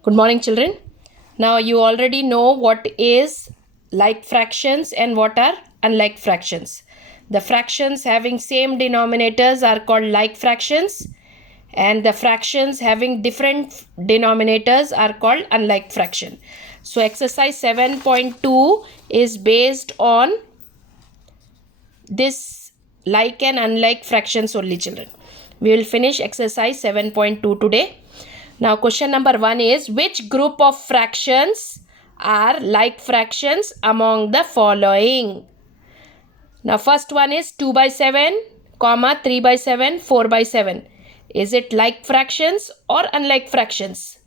Good morning, children. Now you already know what is like fractions and what are unlike fractions. The fractions having same denominators are called like fractions, and the fractions having different denominators are called unlike fraction. So exercise 7.2 is based on this like and unlike fractions only, children. We will finish exercise 7.2 today. Now question number 1 is, which group of fractions are like fractions among the following? Now first one is 2 by 7, comma 3 by 7, 4 by 7. Is it like fractions or unlike fractions?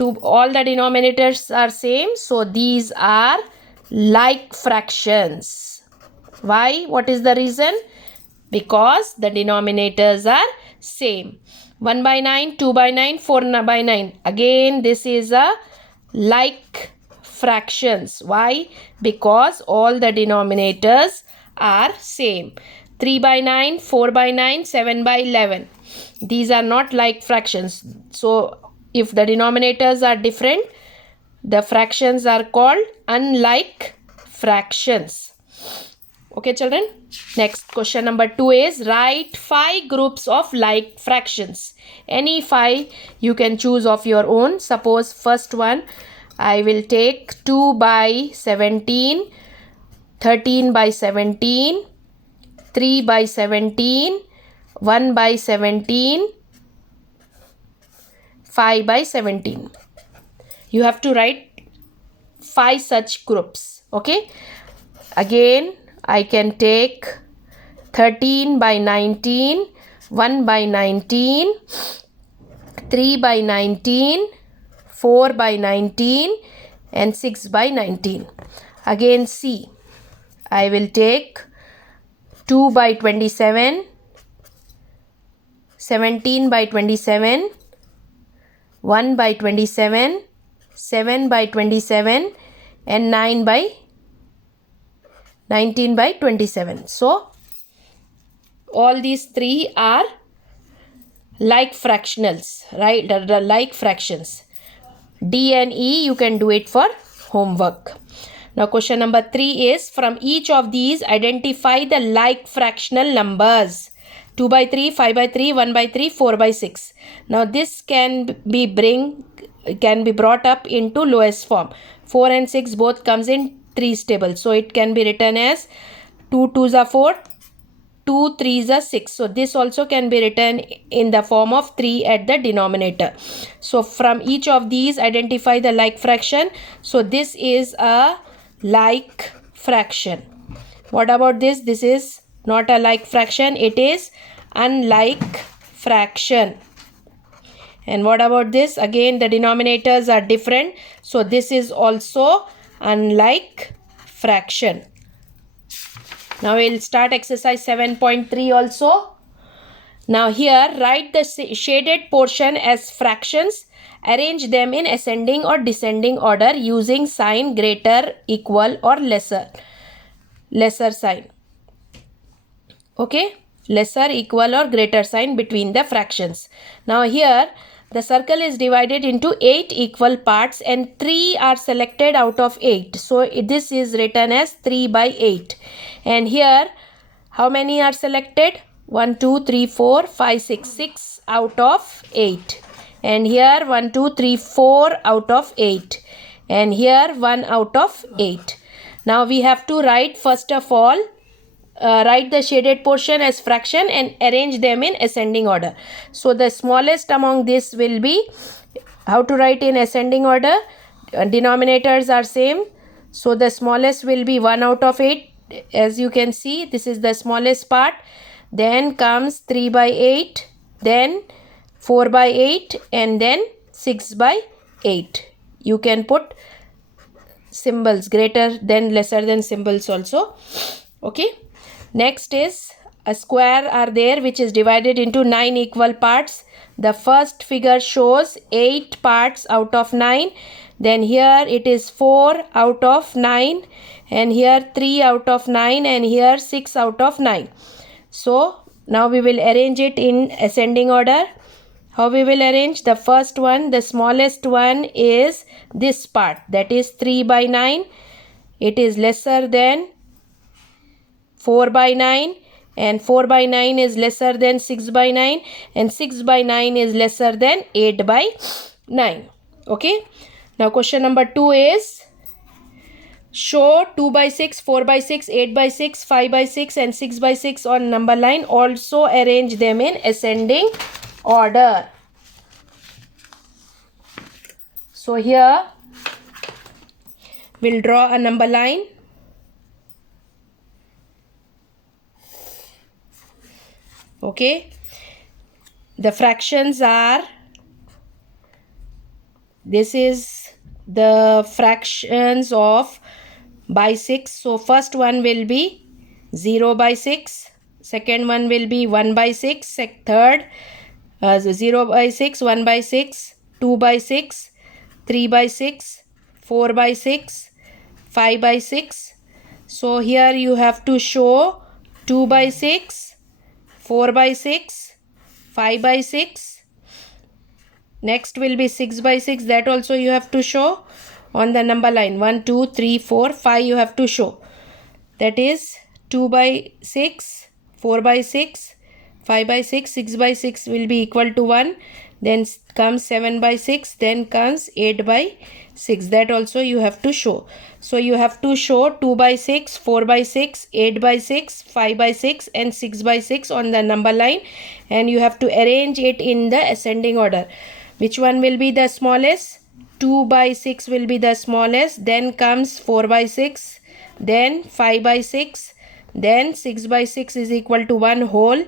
All the denominators are same, so these are like fractions. Why? What is the reason? Because the denominators are same. 1 by 9, 2 by 9, 4 by 9. Again, this is a like fractions. Why? Because all the denominators are same. 3 by 9, 4 by 9, 7 by 11. These are not like fractions. So, if the denominators are different, the fractions are called unlike fractions. Okay, children. Next, question number 2 is, write 5 groups of like fractions. Any 5 you can choose of your own. Suppose first one, I will take 2 by 17, 13 by 17, 3 by 17, 1 by 17, 5 by 17. You have to write 5 such groups. Okay. Again, I can take 13 by 19, 1 by 19, 3 by 19, 4 by 19 and 6 by 19. Again C, I will take 2 by 27, 17 by 27, 1 by 27, 7 by 27 and 9 by 19 by 27. So, all these 3 are like fractionals, right? The like fractions. D and E, you can do it for homework. Now, question number 3 is, from each of these, identify the like fractional numbers. 2 by 3, 5 by 3, 1 by 3, 4 by 6. Now, this can be brought up into lowest form. 4 and 6 both comes in 3's table. So, it can be written as 2 2's are 4, 2 3's are 6. So, this also can be written in the form of 3 at the denominator. So, from each of these, identify the like fraction. So, this is a like fraction. What about this? This is not a like fraction. It is unlike fraction. And what about this? Again, the denominators are different. So, this is also unlike fraction. Now, we'll start exercise 7.3 also. Now, here, write the shaded portion as fractions. Arrange them in ascending or descending order using sign greater, equal or lesser sign. Okay, lesser, equal or greater sign between the fractions. Now here the circle is divided into 8 equal parts and 3 are selected out of 8. So this is written as 3 by 8. And here how many are selected? 1, 2, 3, 4, 5, 6. 6 out of 8. And here 1, 2, 3, 4 out of 8. And here 1 out of 8. Now we have to write first of all, write the shaded portion as fraction and arrange them in ascending order. So the smallest among this will be, how to write in ascending order? Denominators are same. So the smallest will be 1 out of 8. As you can see, this is the smallest part. Then comes 3 by 8. Then 4 by 8 and then 6 by 8. You can put symbols, greater than, lesser than symbols also. Okay. Next is a square are there which is divided into 9 equal parts. The first figure shows 8 parts out of 9. Then here it is 4 out of 9. And here 3 out of 9. And here 6 out of 9. So now we will arrange it in ascending order. How we will arrange? The first one, the smallest one is this part, that is 3 by 9. It is lesser than 4 by 9, and 4 by 9 is lesser than 6 by 9, and 6 by 9 is lesser than 8 by 9. Okay. Now question number 2 is, show 2 by 6, 4 by 6, 8 by 6, 5 by 6 and 6 by 6 on number line. Also arrange them in ascending order. So here we'll draw a number line. Okay. The fractions are, this is the fractions of by 6. So first one will be 0 by 6, second one will be 1 by 6, third 0 by 6, 1 by 6, 2 by 6, 3 by 6, 4 by 6, 5 by 6. So here you have to show 2 by 6, 4 by 6, 5 by 6. Next will be 6 by 6, that also you have to show on the number line. 1, 2, 3, 4, 5 you have to show. That is 2 by 6, 4 by 6, 5 by 6, 6 by 6 will be equal to 1. Then comes 7 by 6, then comes 8 by 6. That also you have to show. So you have to show 2 by 6, 4 by 6, 8 by 6, 5 by 6 and 6 by 6 on the number line. And you have to arrange it in the ascending order. Which one will be the smallest? 2 by 6 will be the smallest. Then comes 4 by 6. Then 5 by 6. Then 6 by 6 is equal to 1 whole,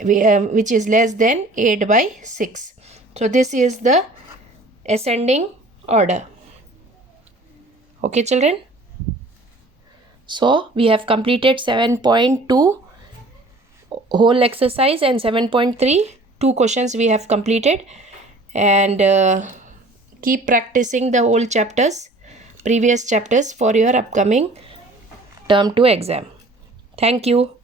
which is less than 8 by 6. So this is the ascending order. Okay children. So we have completed 7.2 whole exercise and 7.3 2 questions we have completed. And keep practicing the whole chapters, previous chapters, for your upcoming term 2 exam. Thank you.